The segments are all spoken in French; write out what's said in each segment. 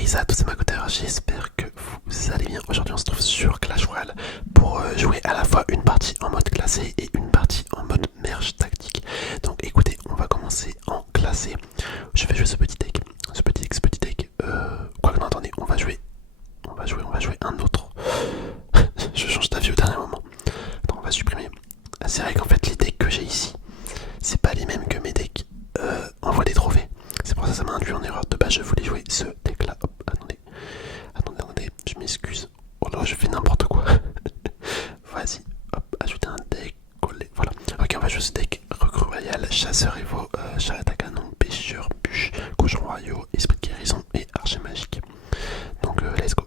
Hey à tous ces macoteurs, j'espère que vous allez bien. Aujourd'hui on se trouve sur Clash Royale pour jouer à la fois une partie en mode classé et une partie en mode merge tactique. Donc écoutez, on va commencer en classé. Je vais jouer ce petit deck, ce petit deck. Quoi que non, attendez, on va jouer un autre. Je change d'avis au dernier moment. Attends, on va supprimer. C'est vrai qu'en fait les decks que j'ai ici, c'est pas les mêmes que mes decks envoient des trophées. C'est pour ça que ça m'a induit en erreur. De base, je voulais jouer ce deck là. Hop, attendez, je m'excuse. Oh là, je fais n'importe quoi. Vas-y, hop, ajouter un deck, coller. Voilà. Ok, on va jouer ce deck recrue royale, chasseur évo, charrette à canon, pêcheur, bûche, cochon royaux, esprit de guérison et archer magique. Donc, let's go.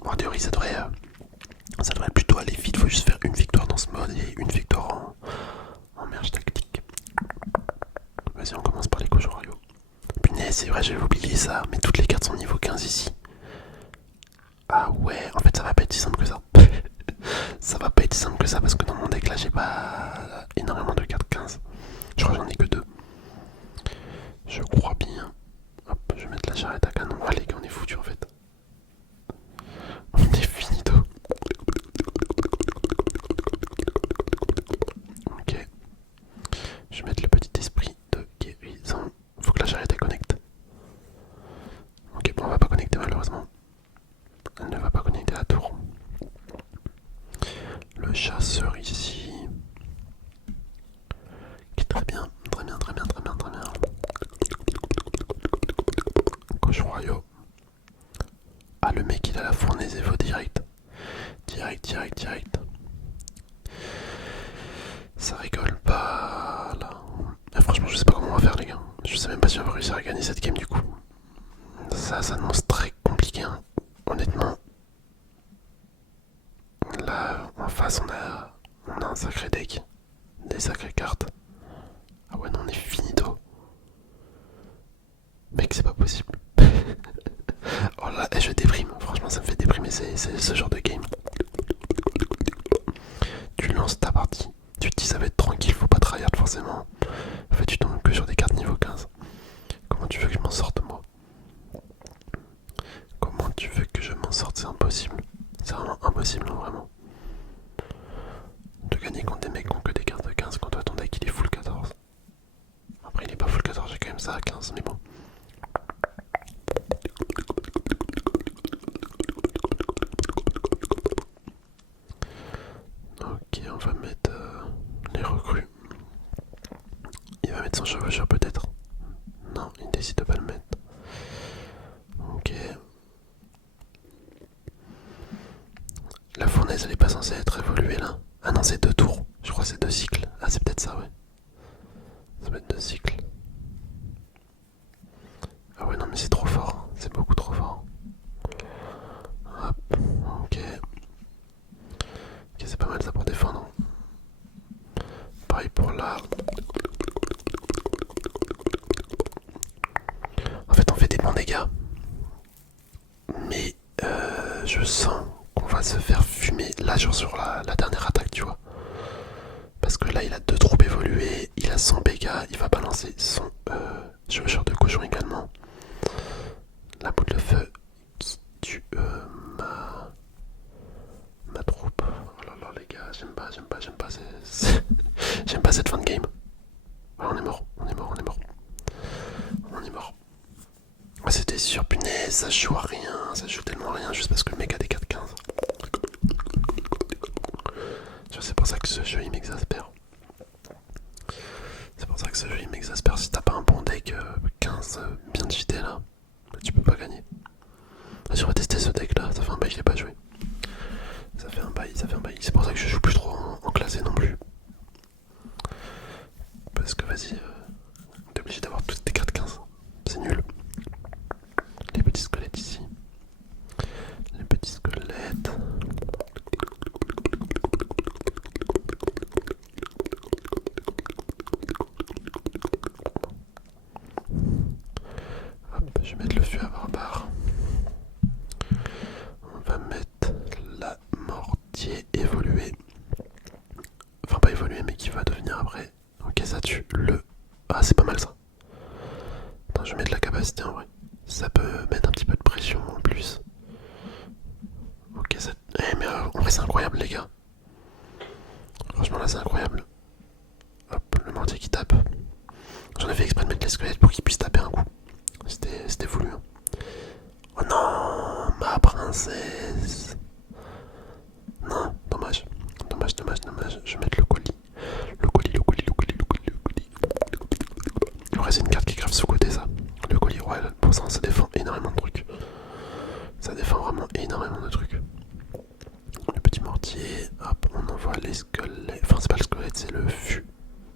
Bon, en théorie, ça devrait plutôt aller vite. Faut juste faire une victoire dans ce mode et une victoire en merge tactique. Vas-y, on commence par les cochons royaux. Punaise, c'est vrai, j'avais oublié ça, mais toutes les cartes sont niveau 15 ici. Ah ouais, en fait ça va pas être si simple que ça. Ça va pas être si simple que ça parce que dans mon deck là j'ai pas énormément de cartes 15. Je crois que j'en ai que 2. Je crois bien. Hop, je vais mettre la charrette à canon. Ah les gars, on est foutus en fait. On est finito. Ok. Je vais mettre le petit esprit de guérison. Faut que la charrette elle connecte. Ok, bon on va pas connecter malheureusement. Elle ne va pas connecter la tour. Le chasseur ici. Qui est très bien. Cochon royaux. Ah le mec il a la fournaise Evo direct. Direct. Ça rigole pas là. Et franchement je sais pas comment on va faire les gars. Je sais même pas si on va réussir à gagner cette game du coup. Ça s'annonce très compliqué hein. Honnêtement. Là en face on a un sacré deck. Des sacrées cartes. Ah ouais non on est finito. Mec c'est pas possible. Oh là je déprime. Franchement ça me fait déprimer ce genre de game. Tu lances ta partie. Tu te dis ça va être tranquille, faut pas tryhard forcément. En fait tu tombes que sur des cartes niveau 15. Comment tu veux que je m'en sorte moi? Comment tu veux que je m'en sorte? C'est impossible. C'est vraiment impossible, non, vraiment. De gagner contre des mecs qui ont que des cartes de 15 quand toi ton deck il est full 14. Après il est pas full 14, j'ai quand même ça à 15, mais bon. Ok, on va mettre les recrues. Il va mettre son chevaucheur peut-être. Non, il décide de pas le mettre. Ok. La fournaise elle est pas censée être évoluée là. Ah non, c'est 2 tours. Je crois que c'est 2 cycles. Ah, c'est peut-être ça, ouais. Ça va être 2 cycles. Ah ouais, non, mais c'est trop fort. C'est beaucoup trop fort. Hop, ok. Ok, c'est pas mal ça pour défendre. Pareil pour là. En fait, on fait des bons dégâts. Mais je sens qu'on va se faire fumer là, genre sur la dernière attaque, tu vois. Parce que là, il a 2 troupes évoluées. Il a son Béga. Il va balancer son chevaucheur de cochon également. La boule de feu qui tue ma troupe. Oh là là les gars, j'aime pas j'aime pas cette fin de game. Ouais, on est mort. Ah, c'était sûr, punaise, ça joue à rien, ça joue tellement à rien juste parce que le mec a des 4-15. C'est pour ça que ce jeu il m'exaspère. Si t'as pas un bon deck 15 bien cheaté là, tu peux pas gagner. Vas-y, on va tester ce deck là, ça fait un bail, je l'ai pas joué. Ça fait un bail. C'est pour ça que je joue plus trop en classé non plus. Parce que vas-y, t'es obligé d'avoir toutes tes cartes 15. C'est nul. Les petits squelettes ici. Les petits squelettes. Hop, je vais mettre le feu à barbare. On va mettre la mortier évoluée. Enfin pas évoluée mais qui va devenir après. Ok, ça tue le... Ah c'est pas mal ça. bien en vrai. Ça peut mettre un petit peu de pression en plus. Ok, ça... mais en vrai c'est incroyable les gars. Franchement là c'est incroyable. Hop, le mortier qui tape. J'en ai fait exprès de mettre les squelettes pour qu'ils puissent taper un coup. C'était voulu. Hein. Oh non, ma princesse. Non, dommage. Dommage. Je vais mettre le colis. Le colis. En vrai c'est une carte qui est grave sous côté ça. Le colis royal, pour ça défend énormément de trucs. Ça défend vraiment énormément de trucs. Le petit mortier, hop, on envoie les squelettes. Enfin c'est pas le squelette, c'est le fût.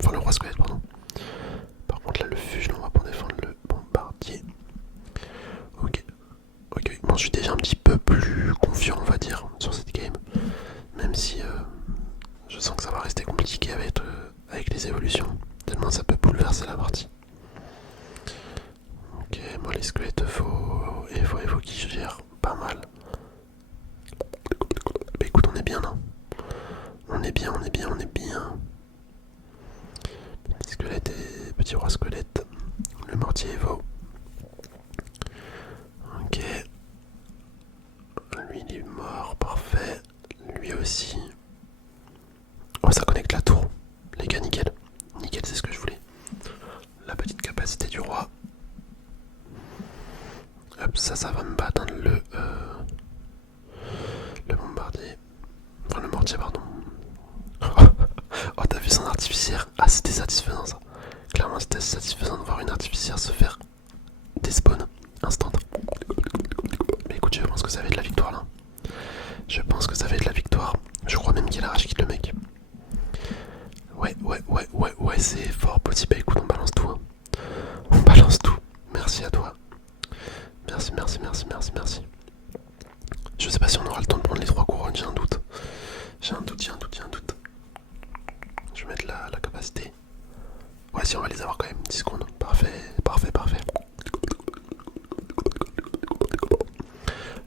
Enfin le roi squelette, pardon. Par contre là le fût, je l'envoie pour défendre le bombardier. Ok. Bon, je suis déjà un petit peu plus confiant, on va dire, sur cette game. Même si je sens que ça va rester compliqué avec les évolutions. Tellement ça peut bouleverser la partie. Ok, moi les squelettes, faut qu'ils gèrent pas mal. Bah écoute, on est bien là. On est bien. Petit squelette et petit roi squelette. Le mortier Evo. Ok. Lui il est mort, parfait. Lui aussi. Oh, ça connecte la tour. Les gars, nickel. Nickel, c'est ce que je voulais. La petite capacité du roi. Hop, ça va me battre le bombardier. Enfin, le mortier, pardon. Oh, t'as vu son artificière? Ah, c'était satisfaisant ça. Clairement, c'était satisfaisant de voir une artificière se faire des spawns instant. Mais écoute, je pense que ça va être la victoire là. Je pense que ça va être la victoire. Je crois même qu'il a rage quitte le mec. Ouais, c'est fort petit. Bah écoute, on balance tout. Hein. On balance tout. Merci à toi. Merci. Je sais pas si on aura le temps de prendre les 3 couronnes, j'ai un doute. J'ai un doute. Je vais mettre la capacité. Ouais, si on va les avoir quand même, 10 secondes. Parfait.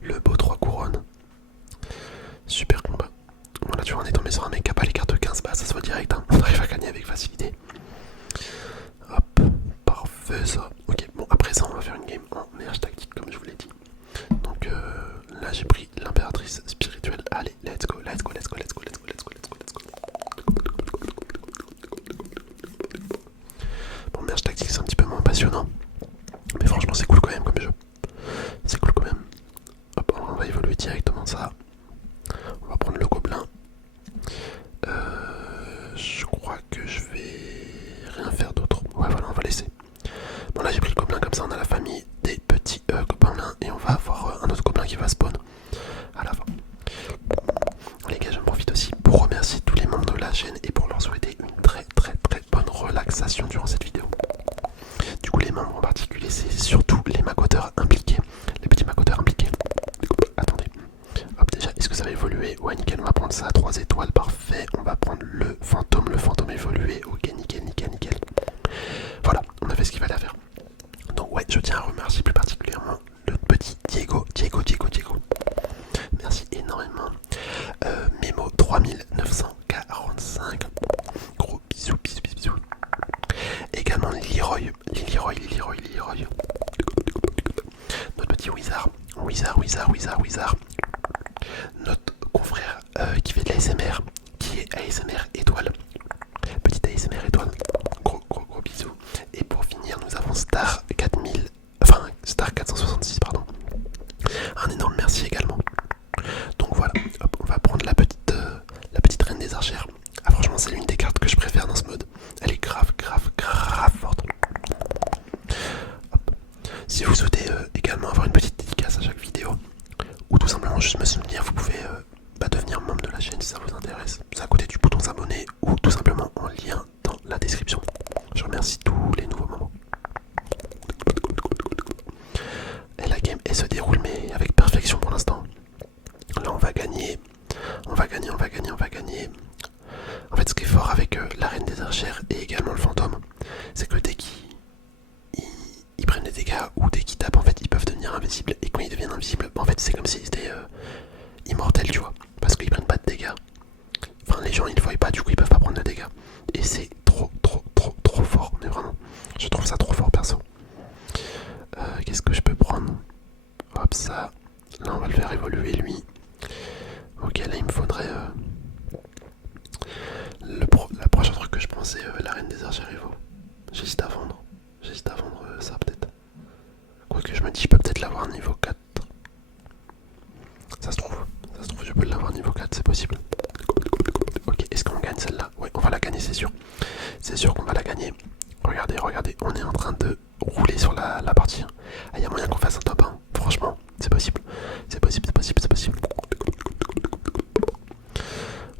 Le beau 3 couronnes. Super combat. Bon là tu vois, on est tombé sur un mec qui a pas les cartes 15, bah ça se voit direct, hein. On arrive à gagner avec facilité. Hop, parfait ça. Ok, bon après ça on va faire une game en meilleure tactique comme je vous l'ai dit. Donc là j'ai pris l'impératrice spirituelle. Allez, let's go. Bon, meilleure tactique c'est un petit peu moins passionnant. Mais franchement c'est cool quand même comme jeu. C'est cool quand même. Hop, on va évoluer directement ça. On va prendre le gobelin. Je crois que je vais rien faire d'autre. Ouais voilà, on va laisser. Bon là j'ai pris le gobelin comme ça, on a la famille des petits gobelins et on va avoir un autre gobelin qui va spawn à la fin. Les gars, j'en profite aussi pour remercier tous les membres de la chaîne et pour leur souhaiter une très bonne relaxation durant cette vidéo. Du coup les membres en particulier, c'est surtout les macoteurs impliqués, les petits macoteurs impliqués. Attendez, hop déjà, est-ce que ça va évoluer? Ouais nickel, on va prendre ça à 3 étoiles, parfait. On va prendre le fantôme évolué, ok nickel. Voilà, on a fait ce qu'il fallait faire. Donc ouais, je tiens à remercier plus particulièrement le petit Diego. Merci énormément. Memo 3945. Gros bisous. Également Leroy. Notre petit Wizard. Notre confrère qui fait de l'ASMR, qui est ASMR étoile. Petite ASMR étoile. Gros bisous. Et pour finir, nous avons Star 466, pardon. Un énorme merci également. Donc voilà, hop, on va prendre la petite reine des archères. Ah franchement c'est l'une des cartes que je préfère dans ce mode. Elle est grave forte. Hop. Si vous souhaitez également avoir une petite dédicace à chaque vidéo, ou tout simplement juste me soutenir, vous pouvez devenir membre de la chaîne si ça vous intéresse. C'est à côté du bouton s'abonner ou tout simplement en lien dans la description. Je remercie tous les nouveaux membres. Et la game elle se déroule mais avec perfection pour l'instant. Là on va gagner. En fait ce qui est fort avec la reine des archères et également le fantôme, c'est que dès qu'ils prennent des dégâts ou dès qu'ils tapent, en fait ils peuvent devenir invisibles. Et quand ils deviennent invisibles, en fait c'est comme s'ils étaient immortels, tu vois. Parce qu'ils prennent pas de dégâts. Enfin les gens ils le voient pas, du coup ils peuvent pas prendre de dégâts. Et c'est trop fort, mais vraiment. Je trouve ça trop fort perso. Qu'est-ce évoluer lui. Ok, là il me faudrait la prochaine truc que je prends c'est l'arène des archers rivaux. J'hésite à vendre. Ça peut-être. Quoique je me dis je peux peut-être l'avoir niveau 4. Ça se trouve je peux l'avoir niveau 4, c'est possible. Ok, est-ce qu'on gagne celle-là? Ouais, on va la gagner, c'est sûr. C'est sûr qu'on va la gagner. Regardez, on est en train de rouler sur la partie. Ah, il y a moyen qu'on fasse un top 1. Franchement, c'est possible.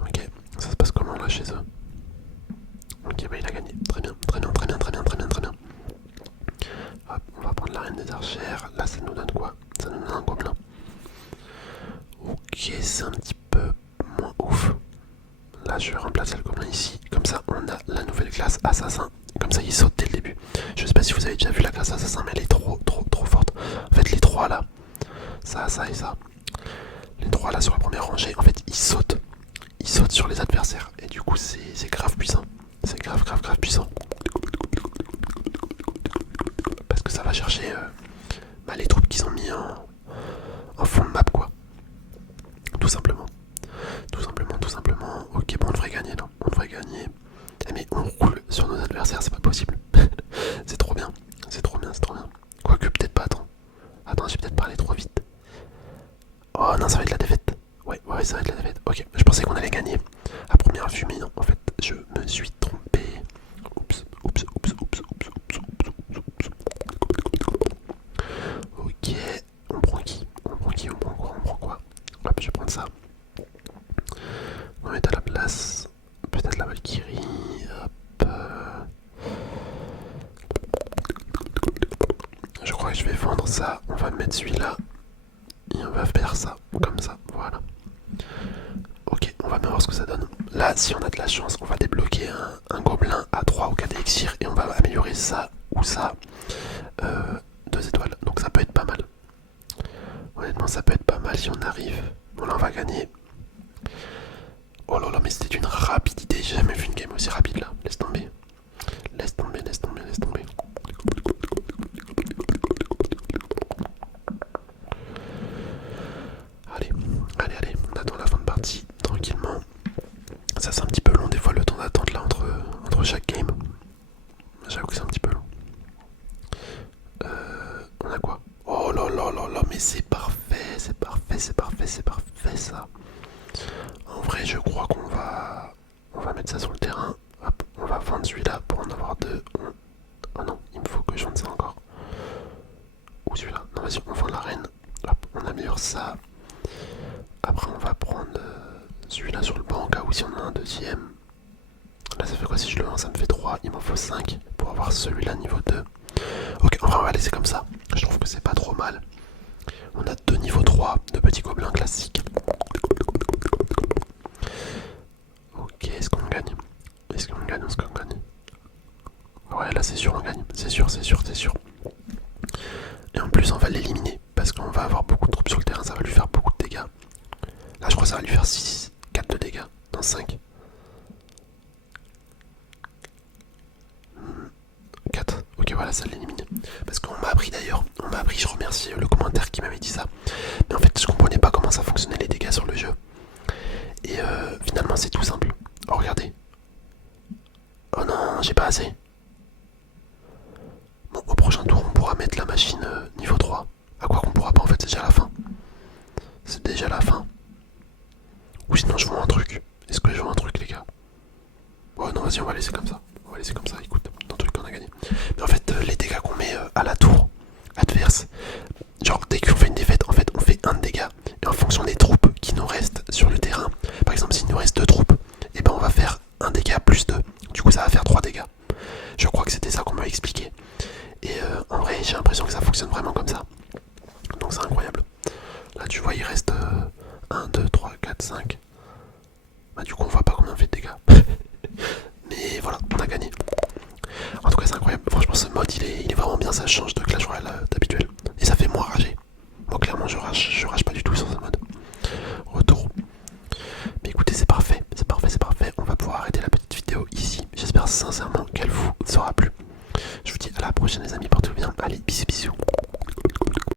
Ok, ça se passe comment là chez eux? Ok, bah il a gagné. Très bien. Hop, on va prendre l'arène des archères. Là, ça nous donne quoi? Ça nous donne un gobelin. Ok, c'est un petit peu moins ouf. Là, je vais remplacer le gobelin ici. Comme ça, on a la nouvelle classe assassin. Comme ça, il saute dès le début. Je sais pas si vous avez déjà vu la classe assassin, mais elle est trop forte. En fait, les trois là, ça et ça. Les trois là sur la première rangée, en fait, ils sautent sur les adversaires. Et du coup, c'est grave puissant. C'est grave puissant. Parce que ça va chercher les troupes qu'ils ont mis en fond de map, quoi. Tout simplement. Ok, bon, on devrait gagner là. Mais on roule sur nos adversaires, c'est pas possible. C'est trop bien. Quoique peut-être pas, attends, j'ai peut-être parlé trop vite. Oh non, ça va être la défaite. Ouais, ça va être la défaite. Ok, je pensais qu'on allait gagner à première vue, mais non, en fait, je me suis trompé. Oups. Ok, on prend qui? On prend quoi? Hop, je vais prendre ça. On va mettre à la place peut-être la Valkyrie. Hop. Je crois que je vais vendre ça. On va mettre celui-là. Et on va faire ça. Comme ça. Voilà. Ok, on va bien voir ce que ça donne. Là, si on a de la chance, on va débloquer un gobelin à 3 ou 4 élixirs. Et on va améliorer ça ou ça. 2 étoiles. Donc ça peut être pas mal. Honnêtement, ça peut être pas mal si on arrive. Bon, là, on va gagner. Oh là là, mais c'était une rapidité. J'ai jamais vu une game aussi rapide là. Laisse tomber. Allez, on attend la fin de partie tranquillement. Ça c'est un petit peu long des fois le temps d'attente là entre chaque game. J'avoue que c'est un petit peu long. On a quoi? Oh là là, mais c'est parfait ça. En vrai, je crois on va mettre ça sur le terrain. Hop, on va vendre celui-là pour en avoir deux. Oh non, il me faut que je vende ça encore. Ou celui-là. Non, vas-y, on vend l'arène. Hop, on améliore ça. Après, on va prendre celui-là sur le banc, au cas où si on a un deuxième. Là, ça fait quoi si je le vends? Ça me fait 3. Il m'en faut 5 pour avoir celui-là niveau 2. Ok, enfin, on va laisser comme ça. Je trouve que c'est pas trop mal. On a 2 niveaux 3 de petits gobelins classiques. Ok, est-ce qu'on gagne? Ouais, là, c'est sûr, on gagne. C'est sûr. Et en plus, on va l'éliminer. Parce qu'on va avoir beaucoup de troupes sur le terrain. Ça va lui faire beaucoup de dégâts. Là, je crois que ça va lui faire 4 de dégâts. Non, 5. 4. Ok, voilà, ça l'élimine. Parce qu'on m'a appris d'ailleurs, je remercie le commentaire qui m'avait dit ça. Mais en fait, je comprenais pas comment ça fonctionnait les dégâts sur le jeu. Et finalement, c'est tout simple. Oh, regardez. Oh non, j'ai pas assez. Bon, au prochain tour, on pourra mettre la machine niveau 3. À quoi qu'on pourra pas, en fait, c'est déjà la fin. Ou sinon, je vends un truc. Est-ce que je vends un truc, les gars? Oh non, vas-y, on va laisser comme ça. Écoute, dans le truc qu'on a gagné. Mais en fait, les dégâts qu'on met à la tour adverse, genre dès qu'on fait une défaite, en fait, on fait un de dégâts. Et en fonction des troupes qui nous restent sur le terrain, par exemple, s'il nous reste 2 troupes, et ben on va faire un dégât plus 2. Du coup, ça va faire 3 dégâts. Je crois que c'était ça qu'on m'a expliqué. Et en vrai, j'ai l'impression que ça fonctionne vraiment comme ça. Donc c'est incroyable. Là, tu vois, il reste 1, 2, 3, 4, 5. Bah, du coup, on voit pas combien on fait de dégâts. Mais voilà, on a gagné. En tout cas, c'est incroyable. Franchement, ce mode, il est vraiment bien. Ça change de Clash Royale d'habituel. Et ça fait moins rager. Moi, clairement, je rage pas du tout sur ce mode. Retour. Mais écoutez, c'est parfait. On va pouvoir arrêter la petite vidéo ici. J'espère sincèrement qu'elle vous aura plu. Je vous dis à la prochaine, les amis. Portez-vous bien. Allez, bisous.